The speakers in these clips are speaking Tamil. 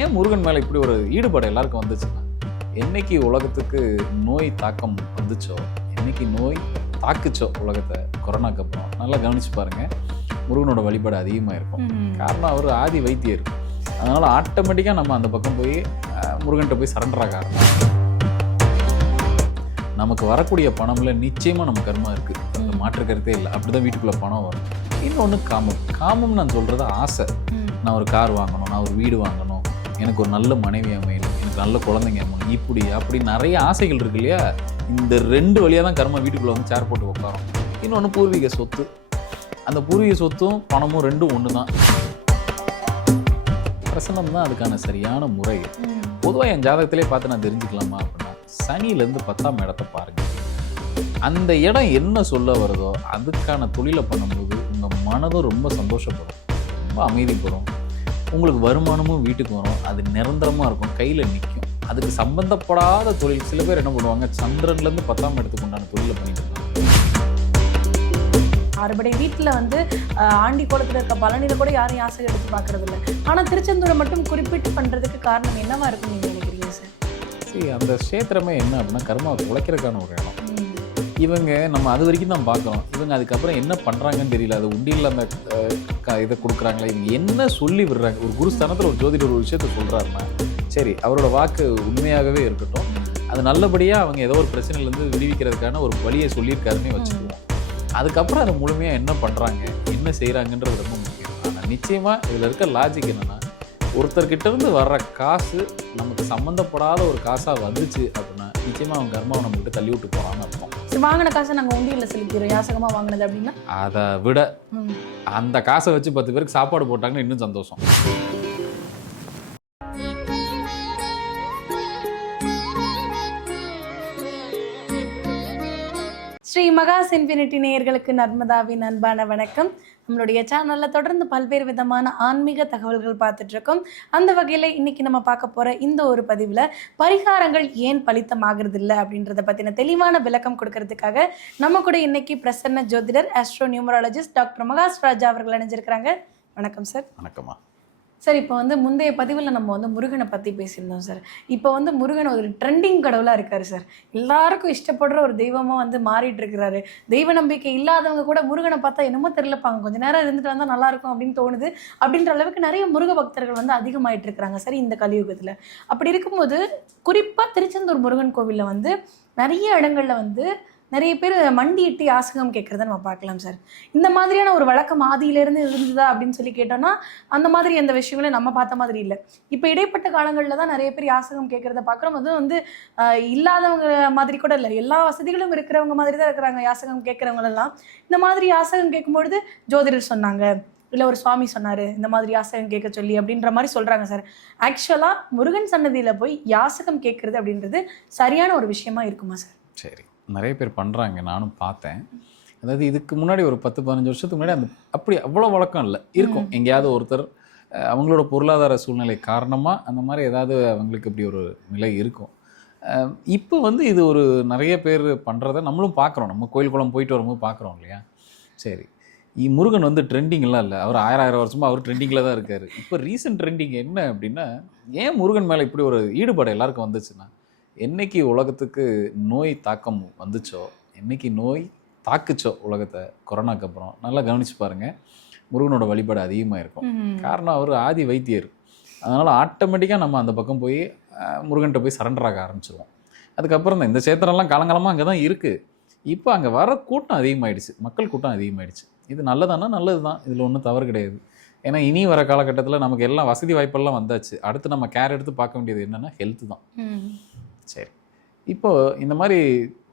ஏன் முருகன் மேலே இப்படி ஒரு ஈடுபாடு எல்லாருக்கும் வந்துச்சுன்னா? என்னைக்கு உலகத்துக்கு நோய் தாக்கம் வந்துச்சோ என்னைக்கு நோய் தாக்குச்சோ உலகத்தை கொரோனாக்கு அப்புறம் நல்லா கவனிச்சு பாருங்க. முருகனோட வழிபாடு அதிகமாக இருக்கும். காரணம் அவர் ஆதி வைத்தியர். அதனால் ஆட்டோமேட்டிக்காக நம்ம அந்த பக்கம் போய் முருகன்கிட்ட போய் சரண்டர் ஆக ஆரம்பிச்சோம் நமக்கு வரக்கூடிய பணம்ல நிச்சயமாக நம்ம கர்மா இருக்குது அந்த மாற்று கருத்தே இல்லை. அப்படி தான் வீட்டுக்குள்ளே பணம் வரும். இன்னொன்று காமம். காமம் நான் சொல்கிறது ஆசை. நான் ஒரு கார் வாங்கணும் நான் ஒரு வீடு வாங்கணும் எனக்கு ஒரு நல்ல மனைவி அமையணும் எனக்கு நல்ல குழந்தைங்க அமையணும். இப்படி அப்படி நிறைய ஆசைகள் இருக்கு இல்லையா? இந்த ரெண்டு வழியாக தான் கர்மா வீட்டுக்குள்ளே வந்து சேர் போட்டு உட்காரும். இன்னொன்று பூர்வீக சொத்து. அந்த பூர்வீக சொத்தும் பணமும் ரெண்டும் ஒன்று தான் பிரசனம் தான் அதுக்கான சரியான முறை. பொதுவாக என் ஜாதகத்திலே பார்த்து நான் தெரிஞ்சுக்கலாமா அப்படின்னா சனியிலேருந்து பத்தாம் இடத்தை பாருங்க. அந்த இடம் என்ன சொல்ல வருதோ அதுக்கான தொழிலை பண்ணும்போது உங்கள் மனதும் ரொம்ப சந்தோஷப்படும். ரொம்ப அமைதிப்படும் உங்களுக்கு வருமானமும் வீட்டுக்கு வரும். அது நிரந்தரமாக இருக்கும். கையில் நிற்கும் அதுக்கு சம்பந்தப்படாத தொழில் சில பேர் என்ன பண்ணுவாங்க? சந்திரன்லேருந்து பத்தாம் இடத்துக்கு உண்டான தொழிலை பண்ணிட்டு இருக்காங்க அறுபடை வீட்டில் வந்து ஆண்டி குளத்துல இருக்க பழனியில கூட யாரும் யாசகம் எடுத்து பார்க்கறது இல்லை ஆனால் திருச்செந்தூரை மட்டும் குறிப்பிட்டு பண்ணுறதுக்கு காரணம் என்னவா இருக்கும் நீங்கள் நினைக்கிறீங்க சார்? சரி அந்த க்ஷேத்திரமே என்ன அப்படின்னா கர்மாவை உழைக்கிறதுக்கான ஒரு இடம். இவங்க நம்ம அது வரைக்கும் தான் பார்க்குறோம். இவங்க அதுக்கப்புறம் என்ன பண்ணுறாங்கன்னு தெரியல. அது உண்டியில் அந்த இதை கொடுக்குறாங்களா? இவங்க என்ன சொல்லி விடுறாங்க? ஒரு குருஸ்தானத்தில் ஒரு ஜோதிடர் ஒரு விஷயத்த சொல்கிறாருன்னா சரி அவரோட வாக்கு உண்மையாகவே இருக்கட்டும். அது நல்லபடியாக அவங்க ஏதோ ஒரு பிரச்சனையிலேருந்து விடுவிக்கிறதுக்கான ஒரு வழியை சொல்லியிருக்காருன்னே வச்சுக்குவோம். அதுக்கப்புறம் அதை முழுமையாக என்ன பண்ணுறாங்க என்ன செய்கிறாங்கன்றது ரொம்ப முக்கியம். ஆனால் நிச்சயமாக இதில் இருக்க லாஜிக் என்னென்னா ஒருத்தர்கிட்ட இருந்து வர்ற காசு நமக்கு சம்மந்தப்படாத ஒரு காசாக வந்துச்சு அப்படின்னா நிச்சயமாக அவன் கர்மாவை நம்மகிட்ட தள்ளி விட்டு அர்த்தம். சரி, வாங்கின காசை நாங்கள் உண்டியில் செலுத்திடுறோம் யாசகமாக வாங்கினது அப்படின்னா? அதை விட. அந்த காசை வச்சு பத்து பேருக்கு சாப்பாடு போட்டாங்கன்னா இன்னும் சந்தோஷம். ஸ்ரீ மகாஸ் இன்ஃபினிட்டி நேயர்களுக்கு நர்மதாவின் அன்பான வணக்கம். நம்மளுடைய சேனலில் தொடர்ந்து பல்வேறு விதமான ஆன்மீக தகவல்கள் பார்த்துட்ருக்கோம். அந்த வகையில் இன்றைக்கி நம்ம பார்க்க போகிற இந்த ஒரு பதிவில் பரிகாரங்கள் ஏன் பலித்தமாகிறது இல்லை அப்படின்றத பற்றின தெளிவான விளக்கம் கொடுக்கறதுக்காக நம்ம கூட இன்றைக்கி பிரசன்ன ஜோதிடர் astro numerologist doctor Mahas Raja அவர்கள் இணைஞ்சிருக்கிறாங்க. வணக்கம் சார் வணக்கம்மா. சார் இப்போ வந்து முந்தைய பதிவில் நம்ம வந்து முருகனை பற்றி பேசியிருந்தோம் சார் இப்போ வந்து முருகன் ஒரு ட்ரெண்டிங் கடவுளாக இருக்கார் சார் எல்லாருக்கும் இஷ்டப்படுற ஒரு தெய்வமாக வந்து மாறிட்டு இருக்கிறாரு. தெய்வ நம்பிக்கை இல்லாதவங்க கூட முருகனை பார்த்தா என்னமோ தெரிலப்பாங்க கொஞ்சம் நேரம் இருந்துட்டு வந்தால் நல்லா இருக்கும் அப்படின்னு தோணுது. அப்படின்ற அளவுக்கு நிறைய முருக பக்தர்கள் வந்து அதிகமாயிட்டு இருக்கிறாங்க சார் இந்த கலியுகத்தில். அப்படி இருக்கும்போது குறிப்பாக திருச்செந்தூர் முருகன் கோவிலில் வந்து நிறைய இடங்களில் வந்து நிறைய பேர் மண்டியிட்டு யாசகம் கேட்குறத நம்ம பார்க்கலாம் சார். இந்த மாதிரியான ஒரு வழக்கம் ஆதியிலேருந்து இருந்ததா அப்படின்னு சொல்லி கேட்டோம்னா அந்த மாதிரி எந்த விஷயங்களும் நம்ம பார்த்த மாதிரி இல்லை. இப்போ இடைப்பட்ட காலங்களில் தான் நிறைய பேர் யாசகம் கேட்குறத பார்க்குறோம். அதுவும் வந்து இல்லாதவங்க மாதிரி கூட இல்லை. எல்லா வசதிகளும் இருக்கிறவங்க மாதிரி தான் இருக்கிறாங்க யாசகம் கேட்குறவங்களெல்லாம் இந்த மாதிரி யாசகம் கேட்கும்பொழுது ஜோதிடர் சொன்னாங்க. இல்லை ஒரு சுவாமி சொன்னார் இந்த மாதிரி யாசகம் கேட்க சொல்லி அப்படின்ற மாதிரி சொல்கிறாங்க சார். ஆக்சுவலாக முருகன் சன்னதியில் போய் யாசகம் கேட்குறது அப்படின்றது சரியான ஒரு விஷயமா இருக்குமா சார்? சரி. நிறைய பேர் பண்ணுறாங்க நானும் பார்த்தேன். அதாவது இதுக்கு முன்னாடி ஒரு பத்து பதினஞ்சு வருஷத்துக்கு முன்னாடி அந்த அப்படி அவ்வளோ வழக்கம் இல்லை. இருக்கும். எங்கேயாவது ஒருத்தர் அவங்களோட பொருளாதார சூழ்நிலை காரணமாக அந்த மாதிரி ஏதாவது அவங்களுக்கு இப்படி ஒரு நிலை இருக்கும். இப்போ வந்து இது ஒரு நிறைய பேர் பண்ணுறத நம்மளும் பார்க்குறோம். நம்ம கோயில் குளம் போயிட்டு வரும்போது பார்க்குறோம் இல்லையா? சரி. இ- முருகன் வந்து ட்ரெண்டிங்லாம் இல்லை. அவர் ஆயிரம் ஆயிரம் வருஷமா அவர் ட்ரெண்டிங்கில் தான் இருக்கார். இப்போ ரீசெண்ட் ட்ரெண்டிங் என்ன அப்படின்னா ஏன் முருகன் மேலே இப்படி ஒரு ஈடுபாடு எல்லாருக்கும் வந்துச்சுன்னா என்னைக்கு உலகத்துக்கு நோய் தாக்கம் வந்துச்சோ என்னைக்கு நோய் தாக்குச்சோ உலகத்தை கொரோனாக்கு அப்புறம் நல்லா கவனிச்சு பாருங்க. முருகனோட வழிபாடு அதிகமாக இருக்கும். காரணம் அவர் ஆதி வைத்தியர். அதனால் ஆட்டோமேட்டிக்காக நம்ம அந்த பக்கம் போய் முருகன்கிட்ட போய் சரண்டர் ஆக ஆரம்பிச்சிருவோம். அதுக்கப்புறம் தான் இந்த சேத்திரம்லாம் காலங்காலமாக அங்கே தான் இருக்குது இப்போ அங்கே வர கூட்டம் அதிகமாயிடுச்சு. மக்கள் கூட்டம் அதிகமாயிடுச்சு. இது நல்லதானா? நல்லது தான் இதில் ஒன்றும் தவறு கிடையாது. ஏன்னா இனி வர காலகட்டத்தில் நமக்கு எல்லாம் வசதி வாய்ப்பெல்லாம் வந்தாச்சு. அடுத்து நம்ம கேர் எடுத்து பார்க்க வேண்டியது என்னென்னா ஹெல்த் தான். சரி. இப்போது இந்த மாதிரி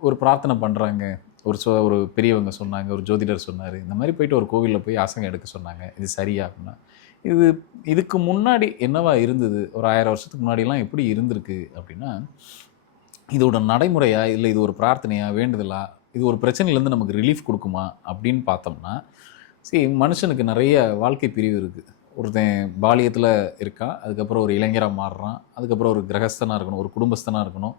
ஒரு பிரார்த்தனை பண்ணுறாங்க ஒரு சொ ஒரு பெரியவங்க சொன்னாங்க ஒரு ஜோதிடர் சொன்னார். இந்த மாதிரி போயிட்டு ஒரு கோவிலில் போய் அசங்கம் எடுக்க சொன்னாங்க. இது சரியா அப்படின்னா இது இதுக்கு முன்னாடி என்னவா இருந்தது? ஒரு ஆயிரம் வருஷத்துக்கு முன்னாடிலாம் எப்படி இருந்திருக்கு அப்படின்னா இதோட நடைமுறையா இல்லை இது ஒரு பிரார்த்தனையா வேண்டுதலா இது ஒரு பிரச்சனையிலேருந்து நமக்கு ரிலீஃப் கொடுக்குமா அப்படின்னு பார்த்தோம்னா சரி மனுஷனுக்கு நிறைய வாழ்க்கை பிரிவு இருக்குது ஒருத்தன் பாலியத்தில் இருக்கான் அதுக்கப்புறம் ஒரு இளைஞராக மாறுறான் அதுக்கப்புறம் ஒரு கிரகஸ்தனாக இருக்கணும் ஒரு குடும்பஸ்தனாக இருக்கணும்.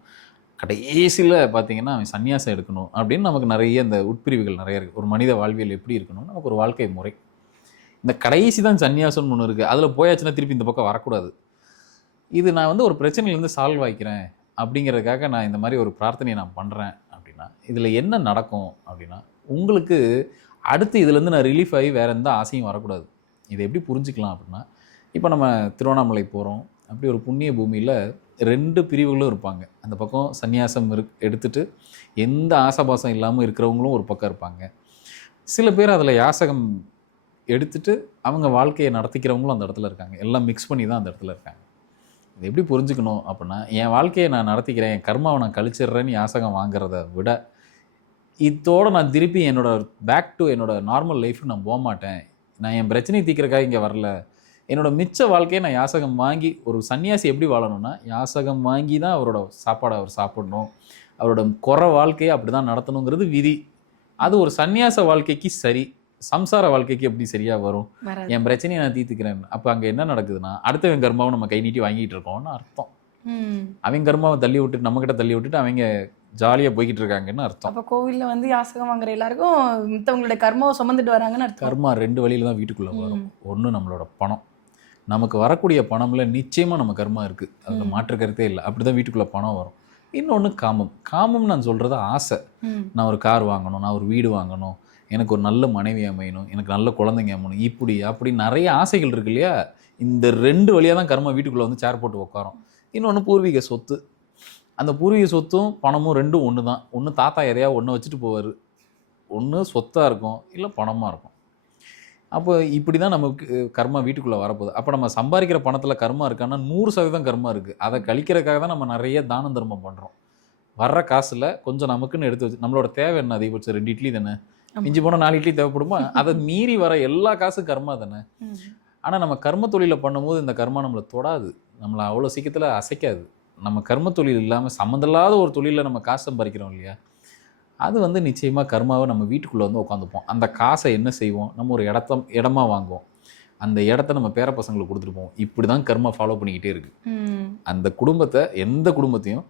கடைசியில் பார்த்தீங்கன்னா அவன் சன்னியாசம் எடுக்கணும் அப்படின்னு நமக்கு நிறைய இந்த உட்பிரிவுகள் நிறைய இருக்குது ஒரு மனித வாழ்வியல் எப்படி இருக்கணும் நமக்கு ஒரு வாழ்க்கை முறை. இந்த கடைசி தான் சன்னியாசம்னு ஒன்று இருக்குது அதில் போயாச்சுன்னா திருப்பி இந்த பக்கம் வரக்கூடாது. இது நான் வந்து ஒரு பிரச்சனையிலேருந்து சால்வ் ஆகிக்கிறேன் அப்படிங்கிறதுக்காக நான் இந்த மாதிரி ஒரு பிரார்த்தனையை நான் பண்ணுறேன் அப்படின்னா இதில் என்ன நடக்கும் அப்படின்னா உங்களுக்கு அடுத்து இதுலேருந்து நான் ரிலீஃப் ஆகி வேறு எந்த ஆசையும் வரக்கூடாது. இதை எப்படி புரிஞ்சுக்கலாம் அப்படின்னா இப்போ நம்ம திருவண்ணாமலை போகிறோம் அப்படி ஒரு புண்ணிய பூமியில் ரெண்டு பிரிவுகளும் இருப்பாங்க. அந்த பக்கம் சன்னியாசம் இரு எடுத்துட்டு எந்த ஆசாபாசம் இல்லாமல் இருக்கிறவங்களும் ஒரு பக்கம் இருப்பாங்க. சில பேர் அதில் யாசகம் எடுத்துட்டு அவங்க வாழ்க்கையை நடத்திக்கிறவங்களும் அந்த இடத்துல இருக்காங்க. எல்லாம் மிக்ஸ் பண்ணி தான் அந்த இடத்துல இருக்காங்க. இது எப்படி புரிஞ்சுக்கணும் அப்படின்னா என் வாழ்க்கையை நான் நடத்திக்கிறேன் என் கர்மாவை நான் கழிச்சிடுறேன்னு யாசகம் வாங்குறத விட இதோடு நான் திருப்பி என்னோடய பேக் டு என்னோடய நார்மல் லைஃப் நான் போக மாட்டேன் நான் என் பிரச்சனையை தீர்க்கறக்காக இங்கே வரல. என்னோட மிச்ச வாழ்க்கையை நான் யாசகம் வாங்கி ஒரு சன்னியாசி எப்படி வாழணும்னா யாசகம் வாங்கி தான் அவரோட சாப்பாடை அவர் சாப்பிடணும். அவரோட குறை வாழ்க்கையை அப்படி தான் நடத்தணுங்கிறது விதி. அது ஒரு சன்னியாச வாழ்க்கைக்கு சரி சம்சார வாழ்க்கைக்கு எப்படி சரியா வரும்? என் பிரச்சனையை நான் தீர்த்துக்கிறேன். அப்போ அங்கே என்ன நடக்குதுன்னா அடுத்தவன் கர்மாவை நம்ம கை நீட்டி வாங்கிட்டு இருக்கோம்னு அர்த்தம். அவங்க கர்மாவை தள்ளி விட்டுட்டு நம்மக்கிட்ட தள்ளி விட்டுட்டு அவங்க ஜாலியாக போய்கிட்டு இருக்காங்கன்னு அர்த்தம். அப்ப கோவில்ல வந்து யாசகம் வாங்குற எல்லாருக்கும் மித்தவங்களுடைய கர்மாவை சுமந்துட்டு வராங்கன்னு அர்த்தம். கர்மா ரெண்டு வழியில தான் வீட்டுக்குள்ளே வரும். ஒன்று நம்மளோட பணம். நமக்கு வரக்கூடிய பணம்ல நிச்சயமாக நம்ம கர்மா இருக்குது அதில். மாற்று கருத்தே இல்லை. அப்படி தான் வீட்டுக்குள்ளே பணம் வரும். இன்னொன்று காமம். காமம் நான் சொல்கிறது ஆசை. நான் ஒரு கார் வாங்கணும் நான் ஒரு வீடு வாங்கணும் எனக்கு ஒரு நல்ல மனைவி அமையணும் எனக்கு நல்ல குழந்தைங்க அமையணும் இப்படி அப்படி நிறைய ஆசைகள் இருக்கு இல்லையா? இந்த ரெண்டு வழியாக தான் கர்மா வீட்டுக்குள்ளே வந்து சேர் போட்டு உட்காரும் இன்னொன்று பூர்வீக சொத்து. அந்த பூர்வீக சொத்தும் பணமும் ரெண்டும் ஒன்று தான் ஒன்று தாத்தா எதையா ஒன்று வச்சுட்டு போவார். ஒன்று சொத்தாக இருக்கும் இல்லை பணமாக இருக்கும். அப்போ இப்படி தான் நமக்கு கர்மா வீட்டுக்குள்ளே வரப்போகுது. அப்போ நம்ம சம்பாதிக்கிற பணத்தில் கர்மா இருக்கான்னா நூறு சதவீதம் கர்மா இருக்குது அதை கழிக்கிறதுக்காக தான் நம்ம நிறைய தான தர்மம் பண்ணுறோம் வர்ற காசில் கொஞ்சம் நமக்குன்னு எடுத்து வச்சு நம்மளோட தேவை என்ன? அதிகபட்சம் ரெண்டு இட்லி தானே. மிஞ்சி போனால் நாலு இட்லி தேவைப்படுமா? அதை மீறி வர எல்லா காசும் கர்மா தானே. ஆனால் நம்ம கர்ம தொழிலை பண்ணும்போது இந்த கர்மா நம்மளை தொடாது. நம்மளை அவ்வளோ சீக்கிரத்தில் அசைக்காது. நம்ம கர்ம தொழில் இல்லாமல் சம்மந்தமில்லாத ஒரு தொழிலில் நம்ம காசு சம்பாதிக்கிறோம் இல்லையா? அது வந்து நிச்சயமாக கர்மாவை நம்ம வீட்டுக்குள்ளே வந்து உட்காந்துப்போம். அந்த காசை என்ன செய்வோம்? நம்ம ஒரு இடத்த இடமா வாங்குவோம். அந்த இடத்த நம்ம பேர பசங்களுக்கு கொடுத்துட்டு போவோம். இப்படி தான் கர்மா ஃபாலோ பண்ணிக்கிட்டே இருக்கு. அந்த குடும்பத்தை எந்த குடும்பத்தையும்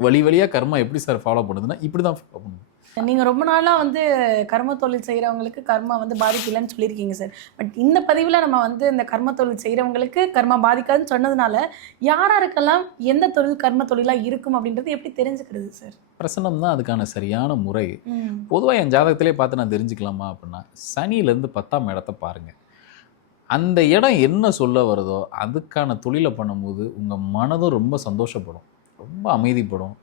வழி வழியாக கர்மா எப்படி சார் ஃபாலோ பண்ணுதுன்னா இப்படி தான் ஃபாலோ பண்ணுது நீங்க ரொம்ப நாளா வந்து கர்ம தொழில் செய்யறவங்களுக்கு கர்மா வந்து பாதிக்கலன்னு சொல்லியிருக்கீங்க சார். பட் இந்த பதிவுல நம்ம வந்து இந்த கர்ம தொழில் செய்யறவங்களுக்கு கர்மா பாதிக்காதுன்னு சொன்னதுனால யார் யாருக்கெல்லாம் எந்த தொழில் கர்ம தொழிலா இருக்கும் அப்படின்றது எப்படி தெரிஞ்சுக்கிறது சார்? பிரசனம் தான் அதுக்கான சரியான முறை. பொதுவாக என் ஜாதகத்திலே பார்த்து நான் தெரிஞ்சுக்கலாமா அப்படின்னா சனியிலேருந்து பத்தாம் இடத்த பாருங்க. அந்த இடம் என்ன சொல்ல வருதோ அதுக்கான தொழிலை பண்ணும்போது உங்கள் மனதும் ரொம்ப சந்தோஷப்படும். ரொம்ப அமைதிப்படும்.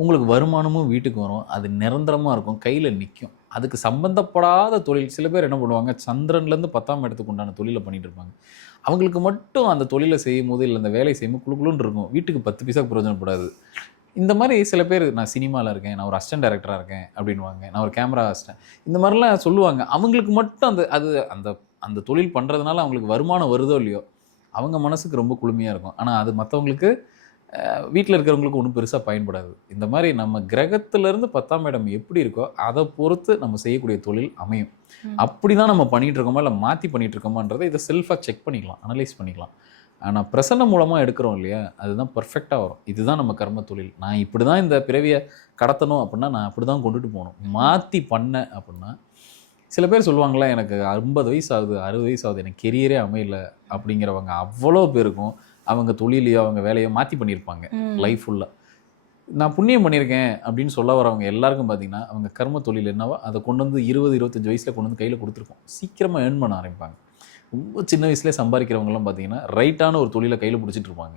உங்களுக்கு வருமானமும் வீட்டுக்கு வரும். அது நிரந்தரமாக இருக்கும். கையில் நிற்கும் அதுக்கு சம்பந்தப்படாத தொழில் சில பேர் என்ன பண்ணுவாங்க சந்திரன்லேருந்து பத்தாம் இடத்துக்கு உண்டான தொழிலை பண்ணிகிட்டு இருப்பாங்க. அவங்களுக்கு மட்டும் அந்த தொழிலை செய்யும் போது இல்லை அந்த வேலையை செய்யும்போது குழுக்குழுன்னு இருக்கும். வீட்டுக்கு பத்து பைசா பிரயோஜனப்படாது. இந்த மாதிரி சில பேர் நான் சினிமாவில் இருக்கேன் நான் ஒரு அசிஸ்டன்ட் டைரக்டராக இருக்கேன் அப்படின்வாங்க நான் ஒரு கேமரா அசிஸ்டன்ட் இந்த மாதிரிலாம் சொல்லுவாங்க. அவங்களுக்கு மட்டும் அந்த அது அந்த அந்த தொழில் பண்ணுறதுனால அவங்களுக்கு வருமானம் வருதோ இல்லையோ அவங்க மனசுக்கு ரொம்ப குளுமையாக இருக்கும். ஆனால் அது மற்றவங்களுக்கு வீட்டில் இருக்கிறவங்களுக்கு ஒன்றும் பெருசாக பயன்படாது. இந்த மாதிரி நம்ம கிரகத்திலேருந்து பத்தாம் இடம் எப்படி இருக்கோ அதை பொறுத்து நம்ம செய்யக்கூடிய தொழில் அமையும். அப்படி தான் நம்ம பண்ணிட்டு இருக்கோமா இல்லை மாற்றி பண்ணிட்டு இருக்கோமான்றதை இதை செல்ஃபாக செக் பண்ணிக்கலாம் அனலைஸ் பண்ணிக்கலாம். ஆனால் பிரசன்னம் மூலமாக எடுக்கிறோம் இல்லையா அதுதான் பர்ஃபெக்டாக வரும். இதுதான் நம்ம கர்ம தொழில். நான் இப்படி தான் இந்த பிறவியை கடத்தணும் அப்படின்னா நான் அப்படி தான் கொண்டுட்டு போகணும். மாற்றி பண்ணேன் அப்படின்னா சில பேர் சொல்லுவாங்களே எனக்கு ஐம்பது வயசு ஆகுது அறுபது வயசு ஆகுது எனக்கு கெரியரே அமையல அப்படிங்கிறவங்க அவ்வளோ பேருக்கும் அவங்க தொழிலையோ அவங்க வேலையோ மாற்றி பண்ணியிருப்பாங்க. லைஃப் ஃபுல்லாக நான் புண்ணியம் பண்ணியிருக்கேன் அப்படின்னு சொல்ல வரவங்க எல்லாருக்கும் பார்த்தீங்கன்னா அவங்க கர்ம தொழில் என்னவோ அதை கொண்டு வந்து இருபது இருபத்தஞ்சு வயசில் கொண்டு வந்து கையில் கொடுத்துருக்கோம். சீக்கிரமாக ஏர்ன் பண்ண ஆரம்பிப்பாங்க. ரொம்ப சின்ன வயசுலேயே சம்பாதிக்கிறவங்கலாம் பார்த்தீங்கன்னா ரைட்டான ஒரு தொழிலை கையில் பிடிச்சிட்டு இருப்பாங்க.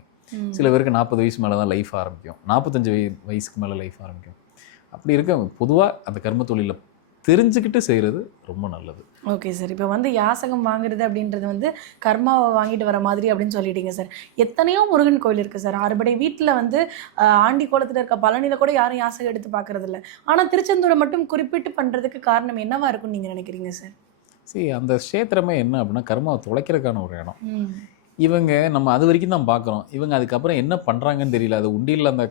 சில பேருக்கு நாற்பது வயசு மேலே தான் லைஃப் ஆரம்பிக்கும். நாற்பத்தஞ்சு வய வயசுக்கு மேலே லைஃப் ஆரம்பிக்கும். அப்படி இருக்க பொதுவாக அந்த கர்ம தொழிலை தெரிஞ்சுக்கிட்டு செய்கிறது ரொம்ப நல்லது. Okay sir. இப்போ வந்து யாசகம் வாங்குறது அப்படின்றது வந்து கர்மாவை வாங்கிட்டு வர மாதிரி அப்படின்னு சொல்லிட்டீங்க சார். எத்தனையோ முருகன் கோயில் இருக்குது சார். ஆறுபடை வீட்டில் வந்து ஆண்டி கோலத்தில் இருக்க பழனியில் கூட யாரும் யாசகம் எடுத்து பார்க்கறது இல்ல ஆனால் திருச்செந்தூரை மட்டும் குறிப்பிட்டு பண்ணுறதுக்கு காரணம் என்னவா இருக்கும்னு நீங்கள் நினைக்கிறீங்க சார்? சரி அந்த க்ஷேத்திரமே என்ன அப்படின்னா கர்மாவை தொலைக்கிறதுக்கான ஒரு இடம். இவங்க நம்ம அது வரைக்கும் தான் பார்க்குறோம். இவங்க அதுக்கப்புறம் என்ன பண்ணுறாங்கன்னு தெரியல. அது உண்டியில் அந்த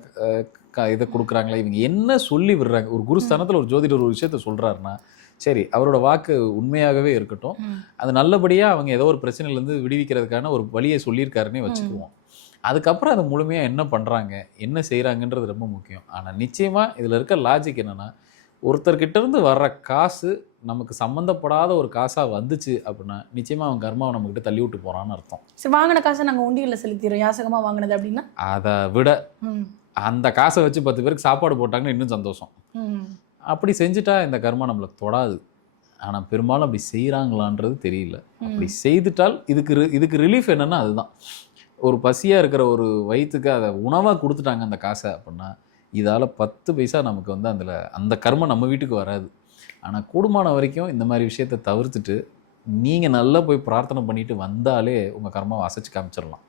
க- இதை கொடுக்குறாங்களா? இவங்க என்ன சொல்லி விடுறாங்க? ஒரு குருஸ்தானத்தில் ஒரு ஜோதிடர் ஒரு விஷயத்த சொல்கிறாருன்னா சரி அவரோட வாக்கு உண்மையாகவே இருக்கட்டும். அது நல்லபடியாக அவங்க ஏதோ ஒரு பிரச்சனையிலேருந்து விடுவிக்கிறதுக்கான ஒரு வழியை சொல்லியிருக்காருன்னே வச்சுக்குவோம். அதுக்கப்புறம் அதை முழுமையாக என்ன பண்ணுறாங்க என்ன செய்கிறாங்கன்றது ரொம்ப முக்கியம். ஆனால் நிச்சயமாக இதில் இருக்க லாஜிக் என்னென்னா ஒருத்தர்கிட்ட இருந்து வர்ற காசு நமக்கு சம்மந்தப்படாத ஒரு காசாக வந்துச்சு அப்படின்னா நிச்சயமாக அவன் கர்மாவை நம்மக்கிட்ட தள்ளி விட்டு போகிறான்னு அர்த்தம். சரி வாங்கின காசை நாங்கள் உண்டியலில் செலுத்திடுறோம். யாசகமாக வாங்கினது அப்படின்னா? அதை விட அந்த காசை வச்சு பத்து பேருக்கு சாப்பாடு போட்டாங்கன்னா இன்னும் சந்தோஷம். அப்படி செஞ்சுட்டா இந்த கர்மா நம்மளை தொடாது. ஆனால் பெரும்பாலும் அப்படி செய்கிறாங்களான்றது தெரியல. அப்படி செய்துட்டால் இதுக்கு இதுக்கு ரிலீஃப் என்னன்னா அதுதான். ஒரு பசியாக இருக்கிற ஒரு வயிற்றுக்கு அதை உணவாக கொடுத்துட்டாங்க அந்த காசை அப்படின்னா இதால் பத்து பைசா நமக்கு வந்து அதில் அந்த கர்மம் நம்ம வீட்டுக்கு வராது. ஆனால் கூடுமான வரைக்கும் இந்த மாதிரி விஷயத்தை தவிர்த்துட்டு நீங்கள் நல்லா போய் பிரார்த்தனை பண்ணிட்டு வந்தாலே உங்கள் கர்மாவை அசைச்சு காமிச்சிடலாம்.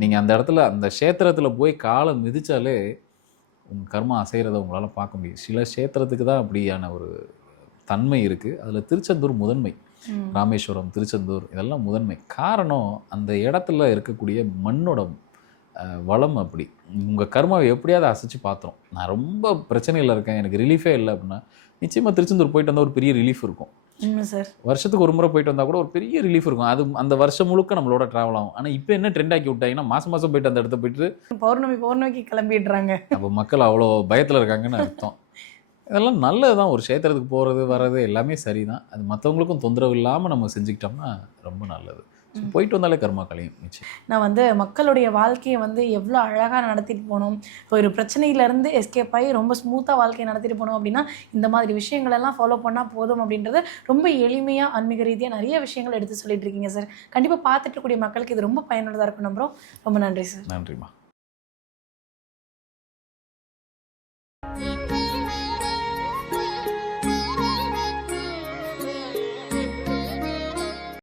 நீங்கள் அந்த இடத்துல அந்த க்ஷேத்திரத்தில் போய் காலை மிதிச்சாலே உங்கள் கர்மா அசைகிறத உங்களால் பார்க்க முடியும். சில க்ஷேத்திரத்துக்கு தான் அப்படியான ஒரு தன்மை இருக்குது அதில் திருச்செந்தூர் முதன்மை. ராமேஸ்வரம் திருச்செந்தூர் இதெல்லாம் முதன்மை. காரணம் அந்த இடத்துல இருக்கக்கூடிய மண்ணோட வளம் அப்படி. உங்கள் கர்மாவை எப்படியாவது அசைச்சு பார்த்துரும் நான் ரொம்ப பிரச்சனையில் இருக்கேன். எனக்கு ரிலீஃபே இல்லை அப்படின்னா நிச்சயமாக திருச்செந்தூர் போயிட்டு வந்தால் ஒரு பெரிய ரிலீஃப் இருக்கும். வருஷத்துக்கு ஒரு முறை போயிட்டு வந்தால் கூட ஒரு பெரிய ரிலீஃப் இருக்கும். அது அந்த வருஷம் முழுக்க நம்மளோட ட்ராவல் ஆகும். ஆனால் இப்போ என்ன ட்ரெண்ட் ஆக்கி விட்டாங்கன்னா மாதம் மாதம் போயிட்டு அந்த இடத்த போயிட்டு பௌர்ணமி பௌர்ணமிக்கு கிளம்பிடுறாங்க. அப்போ மக்கள் அவ்வளோ பயத்தில் இருக்காங்கன்னு அர்த்தம். இதெல்லாம் நல்லது தான் ஒரு க்ஷேத்திரத்துக்கு போகிறது வர்றது எல்லாமே சரிதான். அது மற்றவங்களுக்கும் தொந்தரவு இல்லாமல் நம்ம செஞ்சுக்கிட்டோம்னா ரொம்ப நல்லது. போயிட்டு வந்தாலே கர்மா கலையும் நான் வந்து மக்களுடைய வாழ்க்கையை வந்து எவ்வளோ அழகாக நடத்திட்டு போனோம் இப்போ ஒரு பிரச்சனையிலேருந்து எஸ்கேப் ஆகி ரொம்ப ஸ்மூத்தாக வாழ்க்கையை நடத்திட்டு போனோம் அப்படின்னா இந்த மாதிரி விஷயங்கள் எல்லாம் ஃபாலோ பண்ணால் போதும் அப்படின்றது ரொம்ப எளிமையாக ஆன்மீக ரீதியாக நிறைய விஷயங்கள் எடுத்து சொல்லிட்டு இருக்கீங்க சார் கண்டிப்பாக பார்த்துட்டு இருக்கக்கூடிய மக்களுக்கு இது ரொம்ப பயனுள்ளதாக இருக்கும் நம்புறோம். ரொம்ப நன்றி சார் நன்றிம்மா.